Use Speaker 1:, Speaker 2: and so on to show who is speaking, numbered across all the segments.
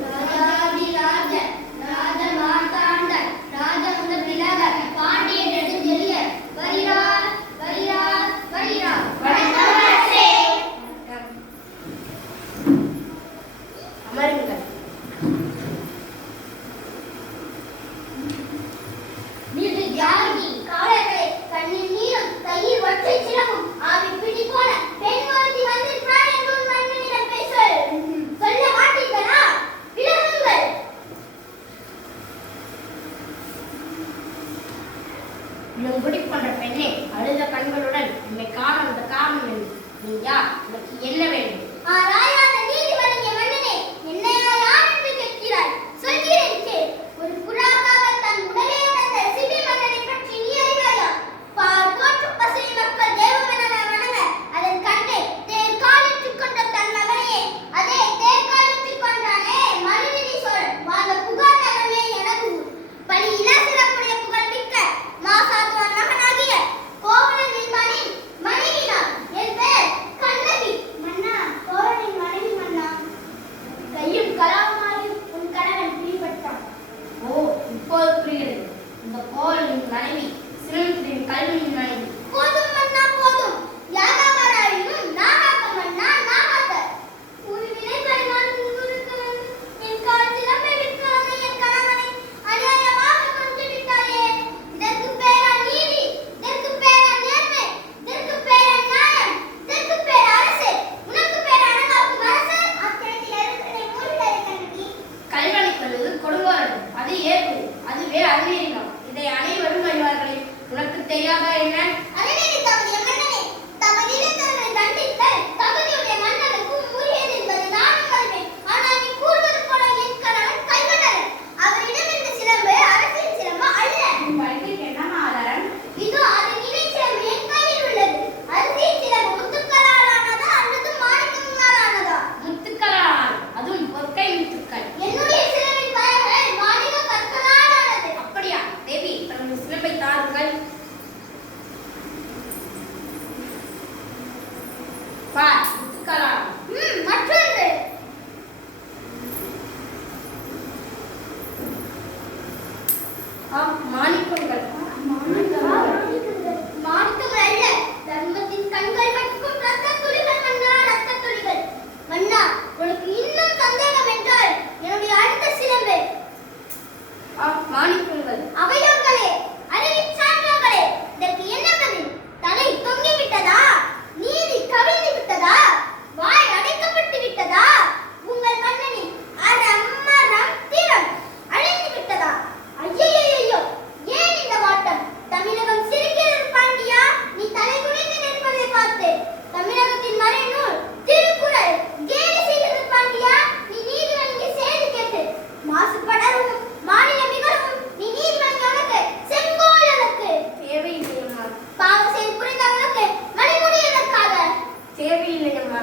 Speaker 1: Yeah.
Speaker 2: உன் குடி பெண்ணே அழுத கண்களுடன் உண்மை காண வந்த காரணம் என்ன? நீ யார்? உனக்கு என்ன வேண்டும்?
Speaker 1: ஆனா
Speaker 2: கோலின் மனைவி சிவனத்தின் கல்வியின் மனைவி 来，来。மாணிக்கங்கள்.
Speaker 1: மாணிக்கங்கள் அல்ல தர்மத்தின் கண்கள் மட்டும் ரத்த துளிகள் மன்னா ரத்த உனக்கு இன்னும் சந்தேகம் என்றால் என்னுடைய அடுத்த சிலம்பு.
Speaker 2: மாணிக்கங்கள்.
Speaker 1: அவையோங்கள்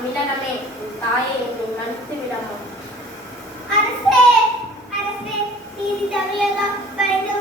Speaker 2: அமிலகமே தாயை என்று மன்னித்து விடமா
Speaker 1: அரசே அரசே நீதி தமிழகம் வரைந்து